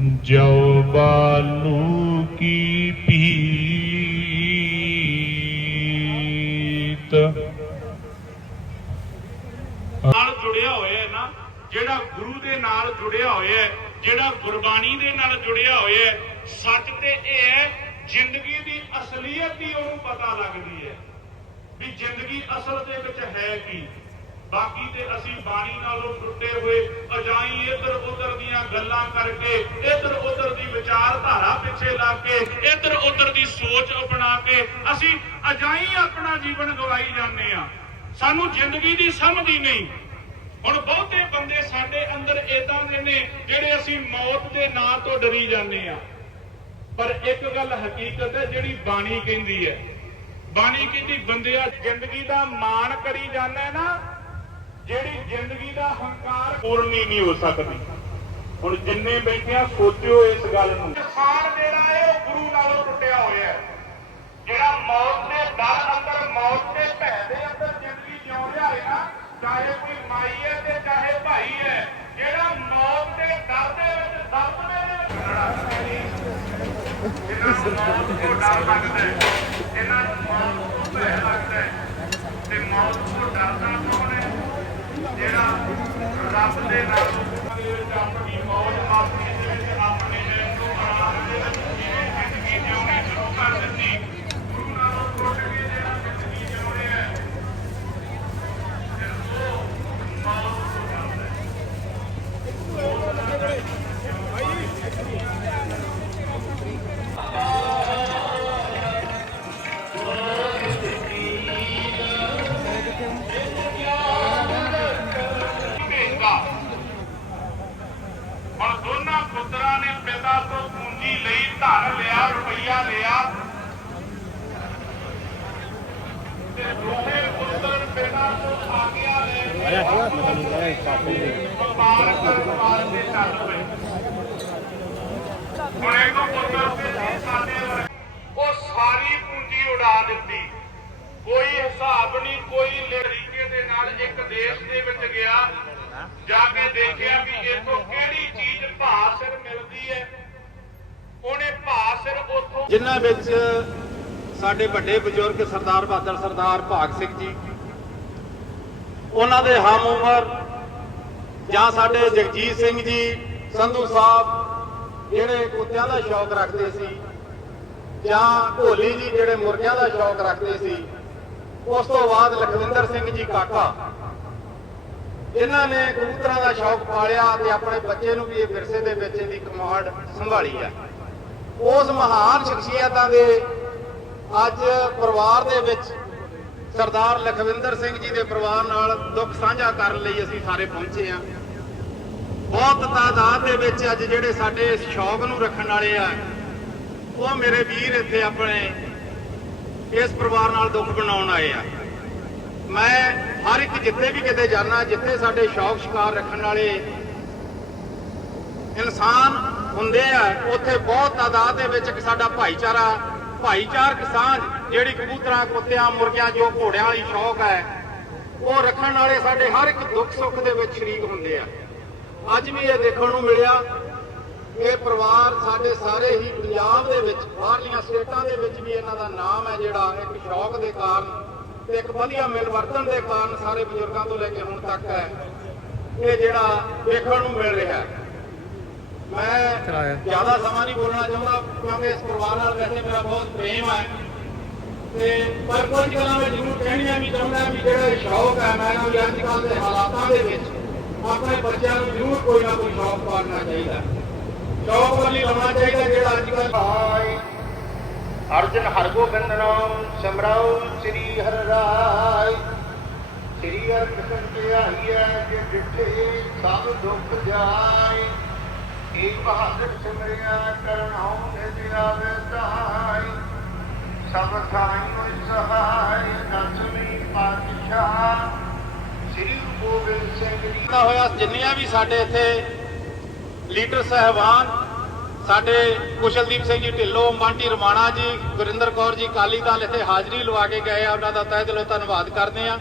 ਜੋ ਬਾਲੂ ਕੀ ਪੀਤ। ਨਾਲ ਜੁੜਿਆ ਹੋਇਆ ਹੈ ਨਾ, ਜਿਹੜਾ ਗੁਰੂ ਦੇ ਨਾਲ ਜੁੜਿਆ ਹੋਇਆ ਹੈ, ਜਿਹੜਾ ਗੁਰਬਾਣੀ ਦੇ ਨਾਲ ਜੁੜਿਆ ਹੋਇਆ ਹੈ, ਸੱਚ ਤੇ ਇਹ ਹੈ, ਜ਼ਿੰਦਗੀ ਦੀ ਅਸਲੀਅਤ ਹੀ ਉਹਨੂੰ ਪਤਾ ਲੱਗਦੀ ਹੈ ਵੀ ਜ਼ਿੰਦਗੀ ਅਸਲ ਦੇ ਵਿੱਚ ਹੈ ਕੀ। ਬਾਕੀ ਤੇ ਅਸੀਂ ਬਾਣੀ ਨਾਲੋਂ ਟੁੱਟੇ ਹੋਏ ਅਜਾਈ ਦੀਆਂ ਗੱਲਾਂ ਕਰਕੇ ਇੱਧਰ ਉੱਧਰ ਦੀ ਵਿਚਾਰਧਾਰਾ ਪਿੱਛੇ ਲਾ ਕੇ, ਇੱਧਰ ਉੱਧਰ ਦੀ ਸੋਚ ਅਪਣਾ ਕੇ ਅਸੀਂ ਅਜਾਈ ਆਪਣਾ ਜੀਵਨ ਗਵਾਈ ਜਾਂਦੇ ਆ ਸਾਨੂੰ ਜ਼ਿੰਦਗੀ ਦੀ ਸਮਝ ਹੀ ਨਹੀਂ। ਹੁਣ ਬਹੁਤੇ ਬੰਦੇ ਸਾਡੇ ਅੰਦਰ ਇਦਾਂ ਦੇ ਨੇ ਜਿਹੜੇ ਅਸੀਂ ਮੌਤ ਦੇ ਨਾਂ ਤੋਂ ਡਰੀ ਜਾਂਦੇ ਆ ਪਰ ਇੱਕ ਗੱਲ ਹਕੀਕਤ ਹੈ, ਜਿਹੜੀ ਬਾਣੀ ਕਹਿੰਦੀ ਹੈ। ਬਾਣੀ ਕਹਿੰਦੀ ਬੰਦਿਆ ਜ਼ਿੰਦਗੀ ਦਾ ਮਾਣ ਕਰੀ ਜਾਂਦਾ ਨਾ, ਜਿਹੜੀ ਜ਼ਿੰਦਗੀ ਦਾ ਹੰਕਾਰ ਪੂਰਨੀ ਨਹੀਂ ਹੋ ਸਕਦੀ। ਹੁਣ ਜਿੰਨੇ ਬੈਠਿਆ ਸੋਚਿਓ ਇਸ ਗੱਲ ਨੂੰ। ਇਨਸਾਨ ਜਿਹੜਾ ਹੈ ਉਹ ਗੁਰੂ ਨਾਲੋਂ ਟੁੱਟਿਆ ਹੋਇਆ ਹੈ, ਜਿਹੜਾ ਮੌਤ ਦੇ ਡਰ ਅੰਦਰ, ਮੌਤ ਦੇ ਭੈ ਦੇ ਅੰਦਰ ਜ਼ਿੰਦਗੀ ਜਿਉਂ ਰਿਹਾ ਹੈ ਨਾ, ਚਾਹੇ ਕੋਈ ਮਾਈ ਹੈ ਤੇ ਚਾਹੇ ਭਾਈ ਹੈ, ਜਿਹੜਾ ਮੌਤ ਦੇ ਡਰ ਦੇ ਵਿੱਚ ਦਬਦੇ ਨੇ ਇਹਨਾਂ ਨੂੰ ਮੌਤ ਤੋਂ ਡਰ ਲੱਗਦਾ ਹੈ ਰੁਪਈਆ ਲਿਆ ਤੇ ਦੋਵੇਂ ਪੁੱਤਰ ਪਿਤਾ ਤੋਂ ਆਗਿਆ ਲੈ ਕੇ ਵਪਾਰ ਕਰਨ ਵਾਸਤੇ ਚੱਲ ਪਏ ਹੁਣ ਇੱਕ ਪੁੱਤਰ ਤੇ ਸਾਡੇ। ਉਹ ਸਾਰੀ ਪੂੰਜੀ ਉਡਾ ਦਿੱਤੀ। ਕੋਈ ਹਿਸਾਬ ਨਹੀਂ ਕੋਈ ਤਰੀਕੇ ਦੇ ਨਾਲ ਇੱਕ ਦੇਸ਼ ਦੇ ਵਿੱਚ ਗਿਆ। ਜਾ ਕੇ ਦੇਖਿਆ ਵੀ ਇੱਥੋਂ ਕਿਹੜੀ ਚੀਜ਼ ਭਾਸਿਰ ਜਿਨ੍ਹਾਂ ਵਿੱਚ ਸਾਡੇ ਵੱਡੇ ਬਜ਼ੁਰਗ ਸਰਦਾਰ ਬਹਾਦਰ ਸਰਦਾਰ ਭਾਗ ਸਿੰਘ ਜੀ, ਉਹਨਾਂ ਦੇ ਹਮ ਉਮਰ ਜਾਂ ਸਾਡੇ ਜਗਜੀਤ ਸਿੰਘ ਜੀ, ਸੰਧੂ ਸਾਹਿਬ, ਜਿਹੜੇ ਕੁੱਤਿਆਂ ਦਾ ਸ਼ੌਕ ਰੱਖਦੇ ਸੀ ਜਾਂ ਢੋਲੀ ਜੀ ਜਿਹੜੇ ਮੁਰਗਿਆਂ ਦਾ ਸ਼ੌਕ ਰੱਖਦੇ ਸੀ, ਉਸ ਤੋਂ ਬਾਅਦ ਲਖਵਿੰਦਰ ਸਿੰਘ ਜੀ ਕਾਕਾ। ਇਹਨਾਂ ਨੇ ਕਬੂਤਰਾਂ ਦਾ ਸ਼ੌਕ ਪਾਲਿਆ ਤੇ ਆਪਣੇ ਬੱਚੇ ਨੂੰ ਵੀ ਇਹ ਵਿਰਸੇ ਦੇ ਵਿੱਚ ਇਹਦੀ ਕਮਾਂਡ ਸੰਭਾਲੀ ਹੈ ਉਸ ਮਹਾਨ ਸ਼ਖਸੀਅਤਾਂ ਦੇ ਅੱਜ ਪਰਿਵਾਰ ਦੇ ਵਿੱਚ ਸਰਦਾਰ ਲਖਵਿੰਦਰ ਸਿੰਘ ਜੀ ਦੇ ਪਰਿਵਾਰ ਨਾਲ ਦੁੱਖ ਸਾਂਝਾ ਕਰਨ ਲਈ ਅਸੀਂ ਸਾਰੇ ਪਹੁੰਚੇ ਹਾਂ। ਬਹੁਤ ਤਾਦਾਦ ਦੇ ਵਿੱਚ ਅੱਜ ਜਿਹੜੇ ਸਾਡੇ ਇਸ ਸ਼ੌਕ ਨੂੰ ਰੱਖਣ ਵਾਲੇ ਆ, ਉਹ ਮੇਰੇ ਵੀਰ ਇੱਥੇ ਆਪਣੇ ਇਸ ਪਰਿਵਾਰ ਨਾਲ ਦੁੱਖ ਬਣਾਉਣ ਆਏ ਆ। ਮੈਂ ਹਰ ਇੱਕ ਜਿੱਥੇ ਵੀ ਕਿਤੇ ਜਾਣਾ ਜਿੱਥੇ ਸਾਡੇ ਸ਼ੌਕ ਸ਼ਿਕਾਰ ਰੱਖਣ ਵਾਲੇ ਇਨਸਾਨ ਹੁੰਦੇ ਆ, ਉੱਥੇ ਬਹੁਤ ਤਾਦਾਦ ਦੇ ਵਿੱਚ ਇੱਕ ਸਾਡਾ ਭਾਈਚਾਰਾ, ਭਾਈਚਾਰਕ ਸਾਂਝ, ਜਿਹੜੀ ਕਬੂਤਰਾਂ, ਕੁੱਤਿਆਂ, ਮੁਰਗਿਆਂ ਜੋ ਘੋੜਿਆਂ ਵਾਲੀ ਸ਼ੌਕ ਹੈ, ਉਹ ਰੱਖਣ ਵਾਲੇ ਸਾਡੇ ਹਰ ਇੱਕ ਦੁੱਖ ਸੁੱਖ ਦੇ ਵਿੱਚ ਸ਼ਰੀਕ ਹੁੰਦੇ ਆ। ਅੱਜ ਵੀ ਇਹ ਦੇਖਣ ਨੂੰ ਮਿਲਿਆ, ਇਹ ਪਰਿਵਾਰ ਸਾਡੇ ਸਾਰੇ ਹੀ ਪੰਜਾਬ ਦੇ ਵਿੱਚ, ਬਾਹਰਲੀਆਂ ਸਟੇਟਾਂ ਦੇ ਵਿੱਚ ਵੀ ਇਹਨਾਂ ਦਾ ਨਾਮ ਹੈ ਜਿਹੜਾ, ਇੱਕ ਸ਼ੌਕ ਦੇ ਕਾਰਨ ਤੇ ਇੱਕ ਵਧੀਆ ਮਿਲਵਰਤਨ ਦੇ ਕਾਰਨ ਸਾਰੇ ਬਜ਼ੁਰਗਾਂ ਤੋਂ ਲੈ ਕੇ ਹੁਣ ਤੱਕ ਹੈ। ਇਹ ਜਿਹੜਾ ਵੇਖਣ ਨੂੰ ਮਿਲ ਰਿਹਾ ਹੈ। ਮੈਂ ਜ਼ਿਆਦਾ ਸਮਾਂ ਨਹੀਂ ਬੋਲਣਾ ਚਾਹੁੰਦਾ, ਕਿਉਂਕਿ ਇਸ ਪਰਿਵਾਰ ਨਾਲ ਵੈਸੇ ਮੇਰਾ ਬਹੁਤ ਪ੍ਰੇਮ ਹੈ। ਤੇ ਪਰ ਕੁਝ ਗੱਲਾਂ ਮੈਂ ਜ਼ਰੂਰ ਕਹਿਣੀਆਂ ਵੀ ਚਾਹੁੰਦਾ ਵੀ ਜਿਹੜਾ ਸ਼ੌਕ ਹੈ, ਮੈਂ ਨਾ ਅੱਜ ਕੱਲ੍ਹ ਦੇ ਹਾਲਾਤਾਂ ਦੇ ਵਿੱਚ, ਆਪਣੇ ਬੱਚਿਆਂ ਨੂੰ ਜ਼ਰੂਰ ਕੋਈ ਨਾ ਕੋਈ ਸ਼ੌਕ ਪਾਲਣਾ ਚਾਹੀਦਾ। ਸ਼ੌਕ ਵਾਲੀ ਲਾਉਣਾ ਚਾਹੀਦਾ ਜਿਹੜਾ ਅੱਜ ਕੱਲ੍ਹ ਹਾਏ। ਅਰਜਨ ਹਰਗੋਬਿੰਦ ਨਾਮ ਸਿਮਰਾਉ ਸ੍ਰੀ ਹਰਿ ਰਾਇ ਸ੍ਰੀ ਹਰਿ ਕ੍ਰਿਸ਼ਨ ਕੇ ਆਈਐ ਜੇ ਡਿਠੇ ਸਭ ਦੁੱਖ ਜਾਏ। ਬਹਾਦਰ ਸਿਮਰਿਆ ਕਰਨਾਉ ਨਿਜ ਆਵੇ ਤਾਈ ਸਭ ਥਾਈ ਹੋਇ ਸਹਾਇ ਦਸਵੀਂ ਪਾਤਸ਼ਾਹ ਸ੍ਰੀ ਗੋਬਿੰਦ ਸਿੰਘ ਜੀ ਦਾ ਹੋਇਆ, ਜਿੰਨੀਆਂ ਵੀ ਸਾਡੇ ਇੱਥੇ ਲੀਡਰ ਸਹਿਬਾਨ, ਸਾਡੇ ਕੁਸ਼ਲਦੀਪ ਸਿੰਘ ਜੀ ਢਿੱਲੋਂ, ਮਾਂਟੀ ਰਮਾਣਾ ਜੀ, ਗੁਰਿੰਦਰ ਕੌਰ ਜੀ ਕਾਲੀ ਦਲ ਇੱਥੇ ਹਾਜ਼ਰੀ ਲਵਾ ਕੇ ਗਏ ਆ, ਉਹਨਾਂ ਦਾ ਤਹਿ ਦਿਲੋਂ ਧੰਨਵਾਦ ਕਰਦੇ ਆ।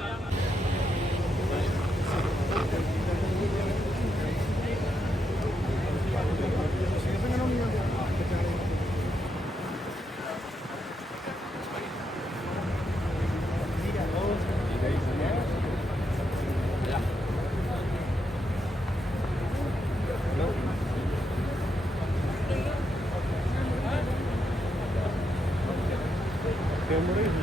Moreno.